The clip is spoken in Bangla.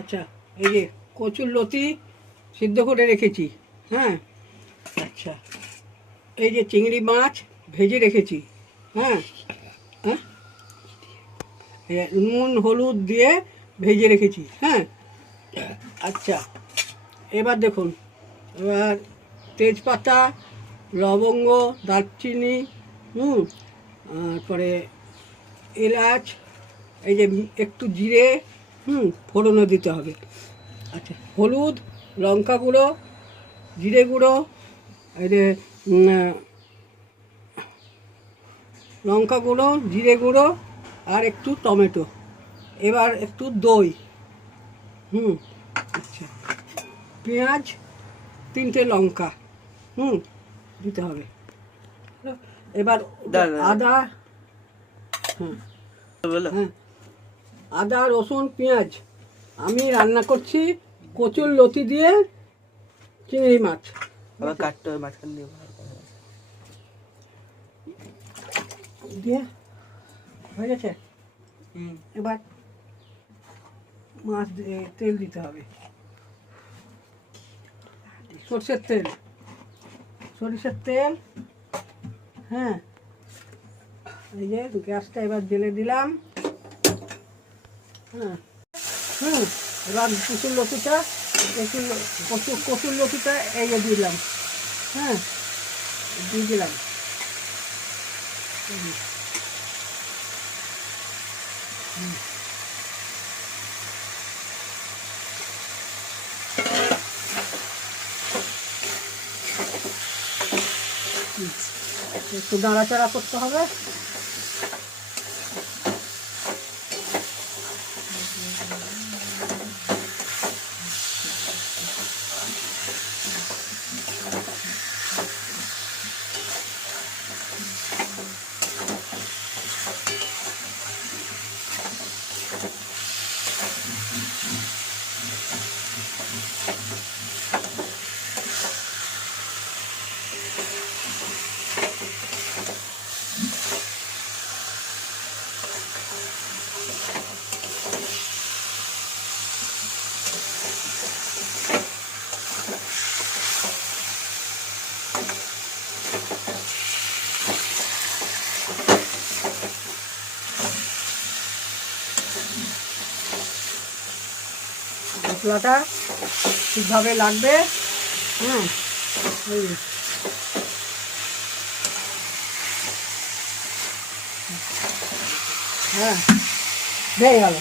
আচ্ছা, এই যে কচুর লতি সিদ্ধ করে রেখেছি। হ্যাঁ, আচ্ছা, এই যে চিংড়ি মাছ ভেজে রেখেছি। হ্যাঁ, হ্যাঁ, নুন হলুদ দিয়ে ভেজে রেখেছি। হ্যাঁ, আচ্ছা, এবার দেখুন, এবার তেজপাতা, লবঙ্গ, দারচিনি, তারপরে এলাচ, এই যে একটু জিরে, ফোড়নও দিতে হবে। আচ্ছা, হলুদ, লঙ্কা গুঁড়ো, জিরে গুঁড়ো, এই যে লঙ্কা গুঁড়ো, জিরে গুঁড়ো, আর একটু টমেটো, এবার একটু দই, আচ্ছা, পেঁয়াজ, 3টে লঙ্কা, দিতে হবে। এবার আদা, হ্যাঁ, আদা, রসুন, পেঁয়াজ। আমি রান্না করছি কচুর লতি দিয়ে চিংড়ি মাছ। কাটতে হবে মাঝখান দিয়ে হয়ে গেছে। এবার মাছ তেল দিতে হবে, সরষের তেল, সরিষার তেল। হ্যাঁ, এই যে গ্যাসটা এবার জ্বেলে দিলাম। হ্যাঁ, এবার কচুর লতিটা, কচুর লতিটা এই যে দিলাম। হ্যাঁ, দিয়ে দিলাম। একটু নাড়াচাড়া করতে হবে। মশলাটা ঠিকভাবে লাগবে। হ্যাঁ, হয়ে গেল।